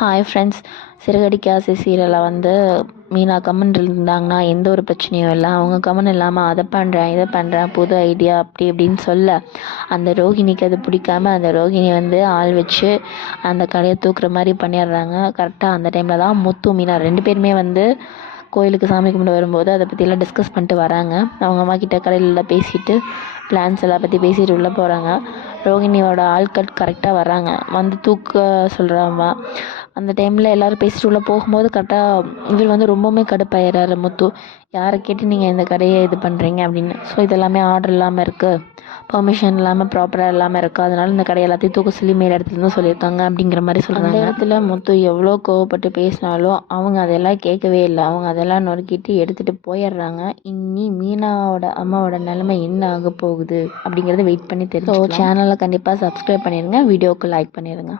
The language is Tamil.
Hi friends. சிறகடிக்க ஆசை சீரியலில் வந்து மீனா கம்மன் இருந்தாங்கன்னா எந்த ஒரு பிரச்சனையும் இல்லை. அவங்க கம்மன் இல்லாமல் அதை பண்ணுறேன் இதை பண்ணுறேன் புது ஐடியா அப்படி இப்படின்னு சொல்ல அந்த ரோஹிணிக்கு அது பிடிக்காம அந்த ரோஹிணி வந்து ஆள் வச்சு அந்த கடையை தூக்குற மாதிரி பண்ணிடுறாங்க. கரெக்டாக அந்த டைமில் தான் முத்து மீனா 2 பேருமே வந்து கோயிலுக்கு சாமி கும்பிட்டு வரும்போது அதை பற்றியெல்லாம் டிஸ்கஸ் பண்ணிட்டு வராங்க. அவங்க அம்மா கிட்ட கடையில் பேசிட்டு பிளான்ஸ் எல்லாம் பற்றி பேசிட்டு உள்ளே போகிறாங்க. ரோஹிணியோட ஆட்கள் கரெக்டாக வராங்க, வந்து தூக்க சொல்கிறாங்க. அந்த டைமில் எல்லோரும் பேசிட்டு உள்ளே போகும்போது கரெக்டாக இவர் வந்து ரொம்பவுமே கடுப்பாயிடுறாரு முத்து. யாரை கேட்டு நீங்கள் இந்த கடையை இது பண்ணுறீங்க அப்படின்னு. ஸோ இதெல்லாமே ஆர்டர் இல்லாமல் இருக்குது, பர்மிஷன் இல்லாமல் ப்ராப்பராக இல்லாமல் இருக்குது, அதனால இந்த கடை எல்லாத்தையும் தூக்க சொல்லி மேல் இடத்துலேருந்து சொல்லியிருக்காங்க அப்படிங்கிற மாதிரி சொல்கிறாங்க. அந்த இடத்துல முத்து எவ்வளோ கோவப்பட்டு பேசினாலும் அவங்க அதெல்லாம் கேட்கவே இல்லை. அவங்க அதெல்லாம் நொறுக்கிட்டு எடுத்துகிட்டு போயிடுறாங்க. இனி மீனாவோட அம்மாவோட நிலைமை என்ன ஆக போகுது அப்படிங்கிறத வெயிட் பண்ணி தெரியும். ஸோ சேனலை கண்டிப்பாக சப்ஸ்கிரைப் பண்ணிடுங்க, வீடியோவுக்கு லைக் பண்ணிடுங்க.